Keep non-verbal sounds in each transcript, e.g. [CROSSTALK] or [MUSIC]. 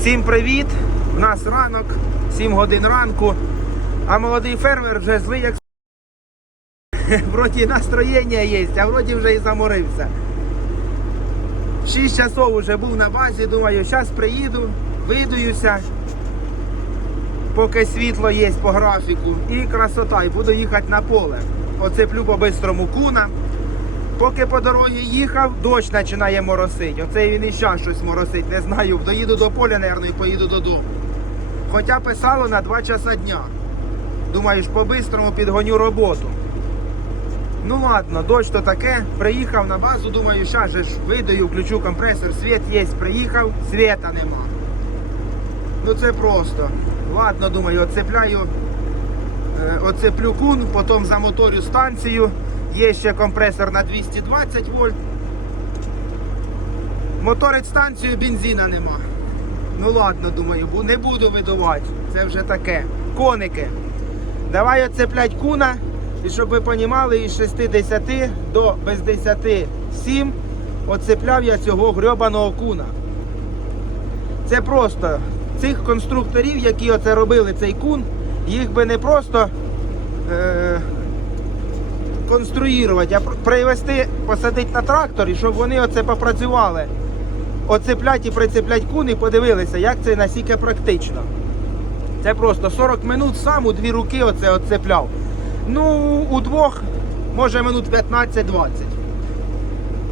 Всім привіт! У нас ранок, 7 годин ранку, а молодий фермер вже злий як. [LAUGHS] Вроді настроєння є, а вроді вже і заморився. 6 часов вже був на базі, думаю, зараз приїду, видуюся, поки світло є по графіку. І красота, і буду їхати на поле. Оцеплю по-бистрому куна. Поки по дорозі їхав, дощ починає моросити. Оце він і зараз щось моросить, не знаю. Доїду до поля, мабуть, і поїду додому. Хоча писало на 2 часа дня. Думаєш, по-бистрому підгоню роботу. Ну ладно, дощ то таке. Приїхав на базу, думаю, зараз же ж видаю, включу компресор, світ є, приїхав, світа нема. Ну це просто. Ладно, думаю, оцепляю, е, оцеплю кун, потім замоторю станцію. Є ще компресор на 220 вольт. Моторить станцію, бензина нема. Ну ладно, думаю, не буду видувати. Це вже таке. Коники. Давай оцеплять куна. І щоб ви розуміли, із 60 до без 10 7 оцепляв я цього грьобаного куна. Це просто цих конструкторів, які оце робили цей кун, їх би не просто е, конструювати, а привезти, посадити на трактор і щоб вони оце попрацювали. Оцеплять і прицеплять кун і подивилися, як це настільки практично. Це просто 40 минут сам у дві руки оце оцепляв. Ну, у двох, може минут 15-20.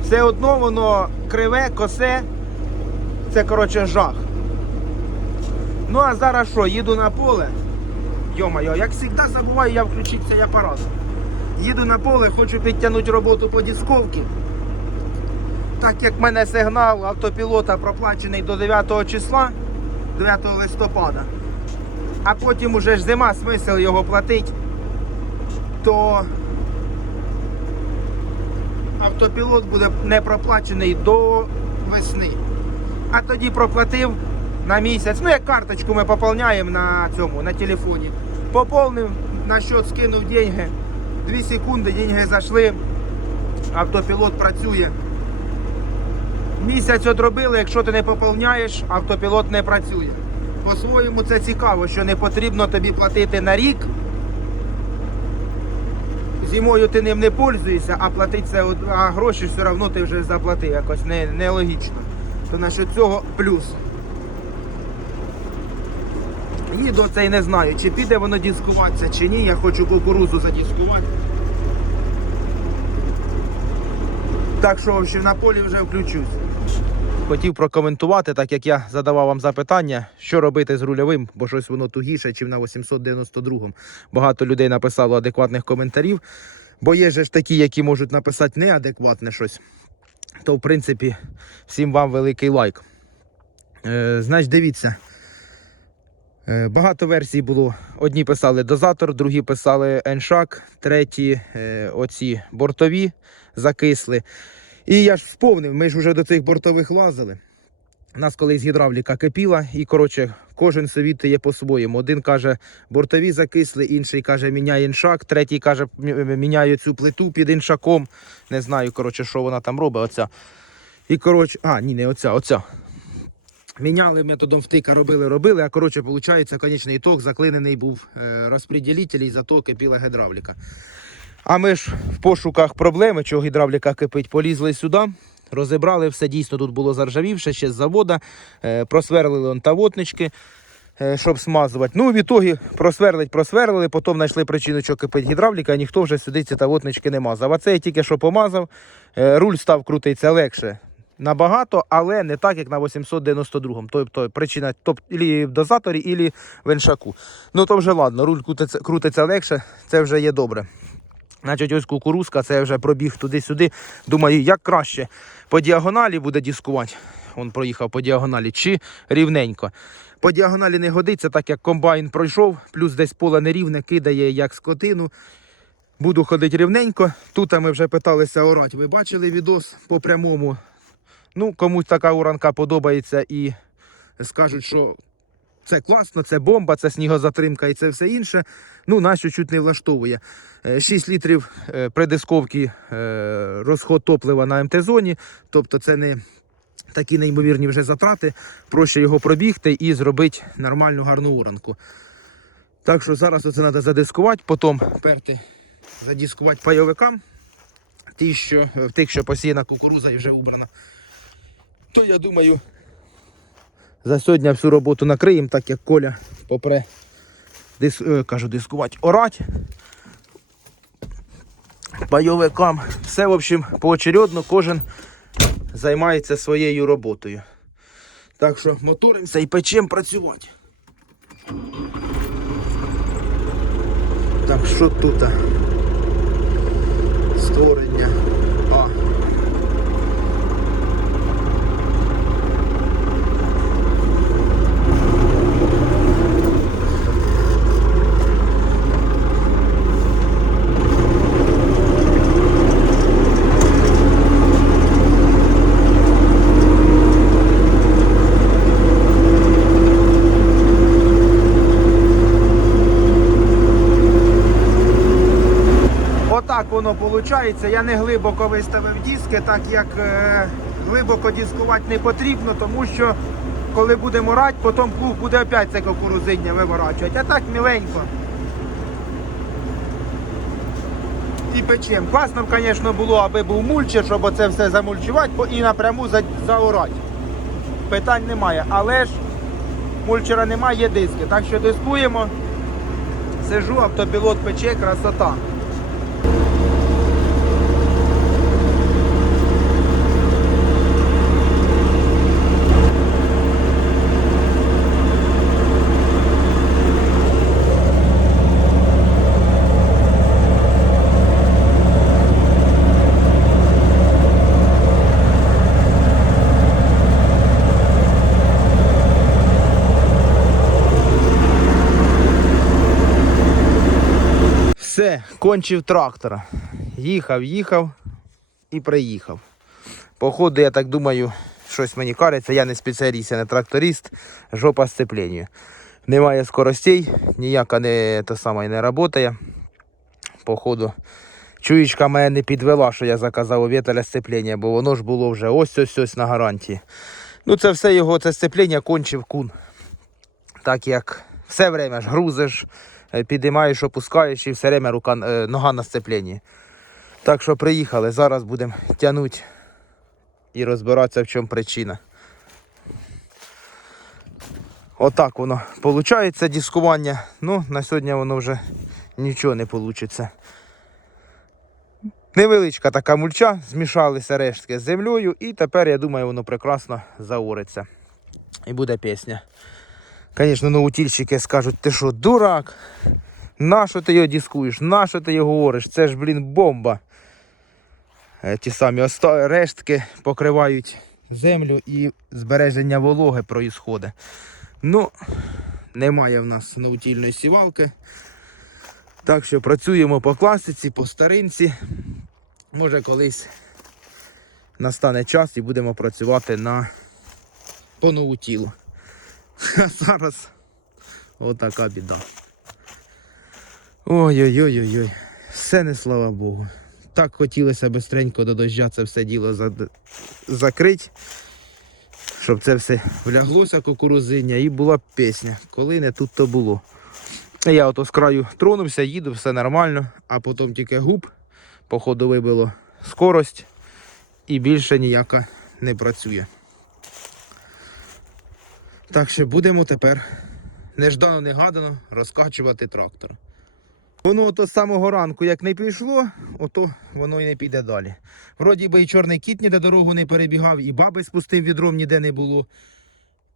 Все одно воно криве, косе. Це, коротше, жах. Ну а зараз що, їду на поле. Йо-моє, як завжди забуваю, я включити цей апарат. Їду на поле, хочу підтягнути роботу по дисковці. Так як в мене сигнал автопілота проплачений до 9 числа, 9 листопада, а потім уже ж зима, смисл його платить, то автопілот буде не проплачений до весни. А тоді проплатив на місяць. Ну, як карточку ми поповняємо на цьому, на телефоні. Поповнив, на счет скинув деньги. Дві секунди, деньги зайшли. Автопілот працює. Місяць одробили, якщо ти не поповняєш, автопілот не працює. По-своєму це цікаво, що не потрібно тобі платити на рік. Зимою ти ним не пользуєшся, а платить це, а гроші все одно ти вже заплатив. Якось не, нелогічно. То на що цього плюс. Їду цей не знаю, чи піде воно дискуватися, чи ні. Я хочу кукурузу задіскувати. Так що ще на полі вже включусь. Хотів прокоментувати, так як я задавав вам запитання, що робити з рульовим, бо щось воно тугіше, чим на 892-му. Багато людей написало адекватних коментарів, бо є ж такі, які можуть написати неадекватне щось. То, в принципі, всім вам великий лайк. Е, значить, дивіться. Е, Багато версій було. Одні писали дозатор, другі писали еншак, треті е, оці бортові закисли. І я ж вспомнив, ми ж вже до цих бортових лазили. Нас колись гідравліка кипіла, і коротше, кожен совітує по-своєму. Один каже, бортові закисли, інший каже, міняє іншак, третій каже, «Мі- міняю цю плиту під іншаком. Не знаю, коротше, що вона там робить. Оця. І коротше, а, ні, не оця, оця. Міняли методом втика, робили, робили, а коротше, виходить, конечний ток заклинений був е, розпреділитель, і зато кипіла гідравліка. А ми ж в пошуках проблеми, чого гідравліка кипить, полізли сюди, розібрали все. Дійсно, тут було заржавівше ще з завода, е, просверлили он тавотнички, е, щоб смазувати. Ну, в ітогі просверлить, просверлили, потім знайшли причину, що кипить гідравліка, і ніхто вже сюди ці тавотнички не мазав. А це я тільки що помазав, е, руль став крутитися легше. Набагато, але не так, як на 892-му. Тобто причина тобто, ілі в дозаторі, ілі в еншаку. Ну то вже ладно, руль крутиться, крутиться легше, це вже є добре. Значить, ось кукурузка, це вже пробіг туди-сюди. Думаю, як краще по діагоналі буде дискувати. Він проїхав по діагоналі, чи рівненько. По діагоналі не годиться, так як комбайн пройшов, плюс десь поле нерівне кидає як скотину. Буду ходити рівненько. Тут ми вже питалися орати. Ви бачили відос по прямому. Ну, комусь така уранка подобається і скажуть, що це класно, це бомба, це снігозатримка і це все інше. Ну, нас чуть не влаштовує. Е, 6 літрів е, при дисковці е, розход топлива на МТ-зоні, тобто це не такі неймовірні вже затрати, проще його пробігти і зробити нормальну гарну оранку. Так що зараз оце треба задискувати, потім перти задискувати пайовикам, ті, що, в тих, що посіяна кукуруза і вже убрана. То я думаю, за сьогодні всю роботу накриємо, так як Коля попре дис, е, кажу, дискувати, орать. Пайовикам. Все, в общем, поочередно кожен займається своєю роботою. Так що моторимося і печем працювати. Так, що тут? Створення. А. Отак воно виходить. Я не глибоко виставив диски, так як е, глибоко дискувати не потрібно, тому що коли будемо рати, потім плуг буде опять це кукурузиння виворачувати. А так міленько. І печем. Класно, б, звісно, було, аби був мульчер, щоб оце все замульчувати і напряму за- заорати. Питань немає. Але ж мульчера немає, є диски. Так що дискуємо. Сижу, автопілот пече, красота. Все, кончив трактора. Їхав, їхав і приїхав. Походу, я так думаю, щось мені кариться. Я не спеціаліст, я не тракторист, жопа сцепління. Немає скоростей, ніяка не то саме не працює. Походу, чуєчка мене не підвела, що я заказав у вітеля сцепління, бо воно ж було вже ось ось на гарантії. Ну, це все його це сцепління кончив кун. Так як все время ж грузиш, підіймаєш, опускаєш і все время рука, е, нога на сцепленні. Так що приїхали, зараз будемо тягнути і розбиратися, в чому причина. Отак воно виходить дискування. Ну, на сьогодні воно вже нічого не вийде. Невеличка така мульча, змішалися рештки з землею, і тепер, я думаю, воно прекрасно заориться. І буде пісня. Звісно, наутільщики скажуть, ти що, дурак? Нащо ти його дискуєш? Нащо ти його говориш? Це ж, блін, бомба. Ті самі оста... рештки покривають землю і збереження вологи проїсходить. Ну, немає в нас наутільної сівалки. Так що працюємо по класиці, по старинці. Може колись настане час і будемо працювати на по наутілу. А [LAUGHS] зараз отака біда. Ой-ой-ой-ой-ой. Все не слава Богу. Так хотілося бистренько до дождя це все діло зад... закрити, щоб це все вляглося кукурузиння і була пісня. Коли не тут то було. Я ото з краю тронувся, їду, все нормально, а потім тільки губ, походу вибило скорость і більше ніяка не працює. Так що будемо тепер неждано негадано розкачувати трактор. Воно ото з самого ранку як не пішло, ото воно і не піде далі. Вроді би і чорний кіт ніде дорогу не перебігав, і баби спустив відром ніде не було.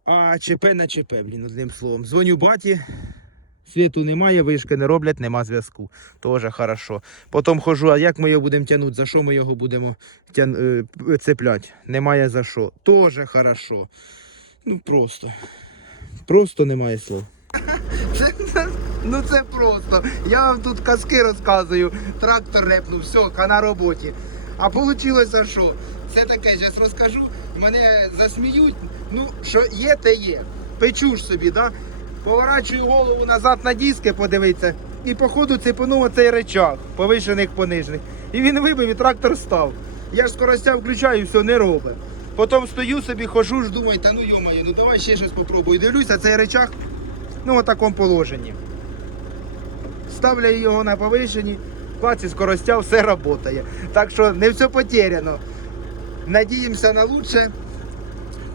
А ЧП на ЧП, блін, одним словом. Дзвоню баті, світу немає, вишки не роблять, нема зв'язку. Тоже хорошо. Потім хожу, а як ми його будемо тягнути, за що ми його будемо тян... е, цепляти? Немає за що. Тоже хорошо. Ну просто. Просто немає слов. Це, ну це просто. Я вам тут казки розказую, трактор репнув, все, на роботі. А вийшло що? Це таке, зараз розкажу, мене засміють. Ну, що є, те є. Печу ж собі, да? Поворачую голову назад на диски, подивитися. І походу цепанув оцей речах, повишених понижених. І він вибив, і трактор став. Я ж скоростя включаю, все не робить. Потім стою собі, хожу, ж думаю, та ну йомаю, ну давай ще щось попробую. Дивлюся, цей речах, ну в такому положенні. Ставляю його на повишенні, клаці скоростя, все працює. Так що не все потеряно. Надіємося на лучше.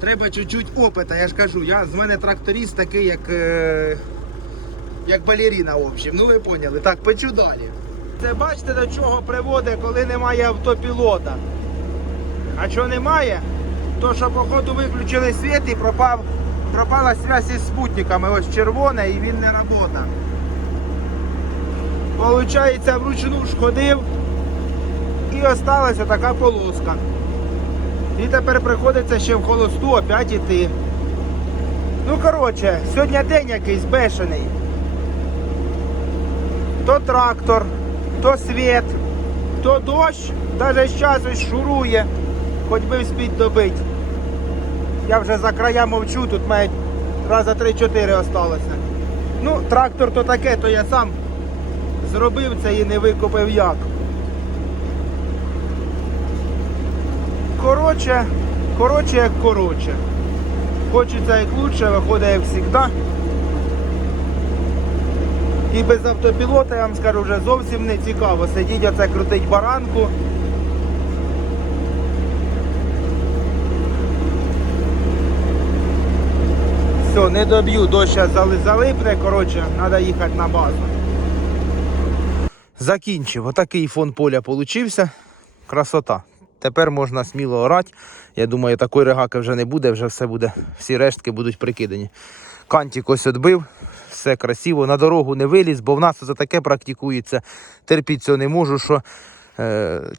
Треба чуть-чуть опита, я ж кажу, я, з мене тракторист такий, як, е, як балерина, в общем. Ну ви поняли. Так, печу далі. Це бачите, до чого приводить, коли немає автопілота. А що немає, то що походу виключили світ і пропав, пропала зв'язь із спутниками. Ось червоне і він не працює. Получається, вручну ж ходив і осталася така полоска. І тепер приходиться ще в холосту опять іти. Ну, коротше, сьогодні день якийсь бешений. То трактор, то світ, то дощ, навіть зараз ось шурує, хоч би вспіть добить. Я вже за края мовчу, тут має раза 3-4 осталося. Ну, трактор то таке, то я сам зробив це і не викупив як. Коротше, коротше, як коротше. Хочеться як лучше, виходить як завжди. І без автопілота, я вам скажу, вже зовсім не цікаво. Сидіть оце крутить баранку. Все, не доб'ю, дощ зали- залипне, коротше, треба їхати на базу. Закінчив. Отакий фон поля получився. Красота. Тепер можна сміло орати. Я думаю, такої регаки вже не буде, вже все буде, всі рештки будуть прикидані. Кантик ось відбив, все красиво. На дорогу не виліз, бо в нас за таке практикується. Терпіть цього не можу, що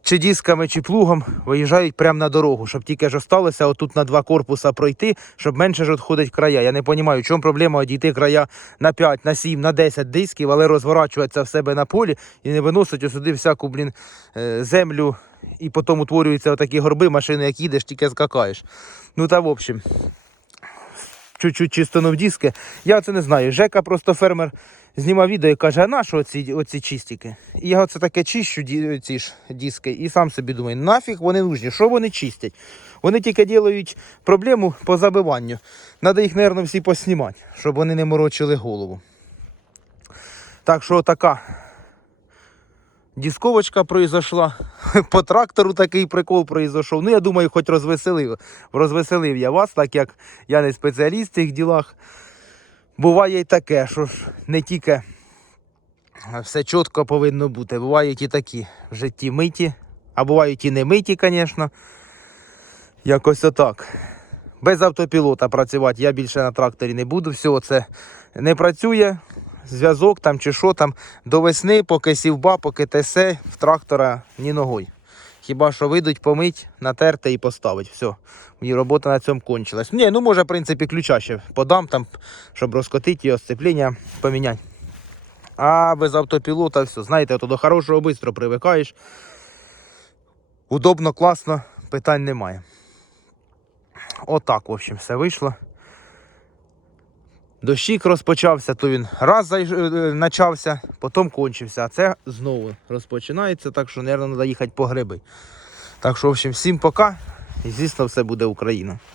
чи дисками, чи плугом виїжджають прямо на дорогу, щоб тільки ж осталося отут на два корпуса пройти, щоб менше ж відходить края. Я не розумію, в чому проблема одійти края на 5, на 7, на 10 дисків, але розворачуватися в себе на полі і не виносить сюди всяку, блін, е, землю. І потім утворюються такі горби, машини, як їдеш, тільки скакаєш. Ну та в общем, чуть-чуть чистонув диски. Я це не знаю. Жека просто фермер знімав відео і каже, а на що оці, оці чистики? І я оце таке чищу ці ж диски і сам собі думаю, нафіг вони нужні, що вони чистять? Вони тільки ділають проблему по забиванню. Треба їх, мабуть, всі поснімати, щоб вони не морочили голову. Так що така дисковочка произошла. [LAUGHS] По трактору такий прикол произошов. Ну, я думаю, хоч розвеселив. Розвеселив я вас, так як я не спеціаліст в цих ділах. Буває і таке, що ж не тільки все чітко повинно бути. Бувають і такі в житті миті, а бувають і не миті, звісно. Якось отак. Без автопілота працювати я більше на тракторі не буду. Все це не працює. Зв'язок там чи що там до весни, поки сівба, поки тесе, в трактора ні ногой. Хіба що вийдуть, помить, натерти і поставить. Все. Мені робота на цьому кончилась. Ні, ну може, в принципі, ключа ще подам там, щоб розкотити його сцепління поміняти. А без автопілота все. Знаєте, то до хорошого швидко привикаєш. Удобно, класно, питань немає. Отак, в общем, все вийшло. Дощик розпочався, то він раз зайш- е, почався, потім кончився, а це знову розпочинається, так що, мабуть, треба їхати по гриби. Так що, в общем, всім пока. І звісно, все буде Україна.